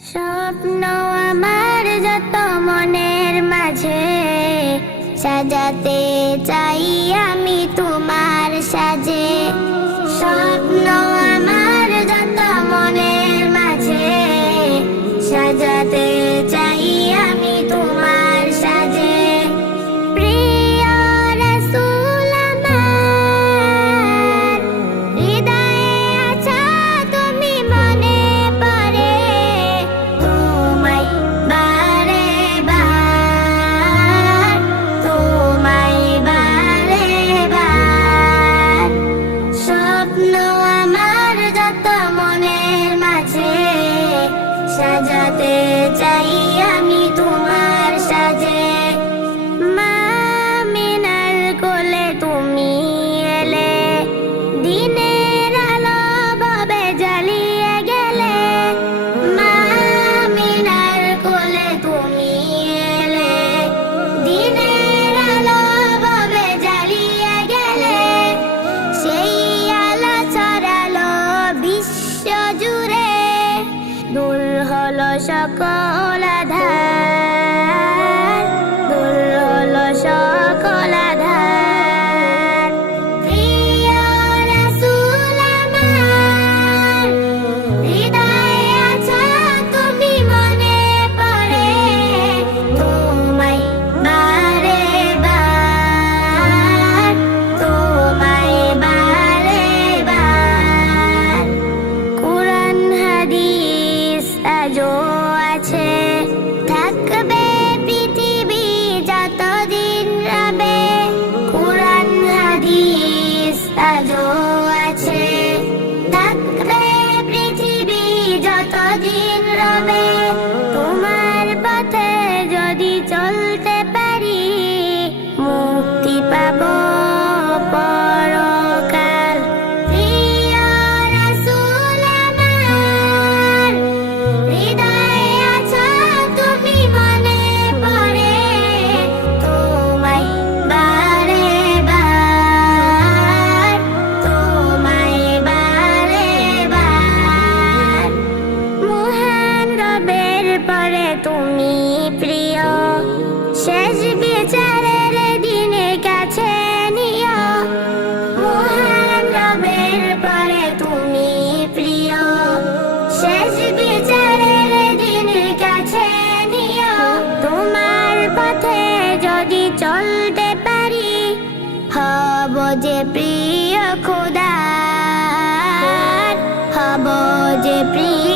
স্বপ্ন আমার যত মনের মাঝে সাজাতে চাই আমি তোমার সাজে। স্বপ্ন আমার যত মনের মাঝে সাজাতে চাই আমি তোমার সাজে। প্রিয় রাসূল আমার হৃদয়ে আছো তুমি মনে পড়ে তোমায় বারে বার, তোমায় বারে বার। স্বপ্ন আমার যত মনের মাঝে সাজাতে চাই আমি তোমার সাজে। মা আমিনার কোলে তুমি এলে, দিনের আলো ভাবে জ্বালিয়ে গেলে। মা আমিনার কোলে তুমি এলে, দিনের আলো ভাবে জ্বালিয়ে গেলে। সেই আলো ছড়ালো বিশ্ব জুড়ে, দূর হলো সকল আধার, দূর হলো সকল আধার। প্রিয় রাসূল আমার হৃদয়ে আছো তুমি মনে পড়ে তোমায় বারে বার, তোমায় বারে বার। কুরআন হাদিস আজও আছে, থাকবে পৃথিবী যতদিন রবে। কুরআন হাদিস আজও আছে, থাকবে পৃথিবী যতদিন রবে। তোমার পথে যদি চলতে পারি, মুক্তি পাবো পরকাল। প্রিয় রাসূল আমার হৃদয়ে আছো তুমি মনে পড়ে তোমায় বারে বার, তোমায় বারে বার। মহান রবের পরে তুমি প্রিয়, শেষ বিচারের দিনে কাছে নিও। মহান রবের পরে তুমি প্রিয়, শেষ বিচারের দিনে কাছে নিও। তোমার পথে যদি চলতে পারি, হব যে প্রিয় খোদার, হব যে প্রিয়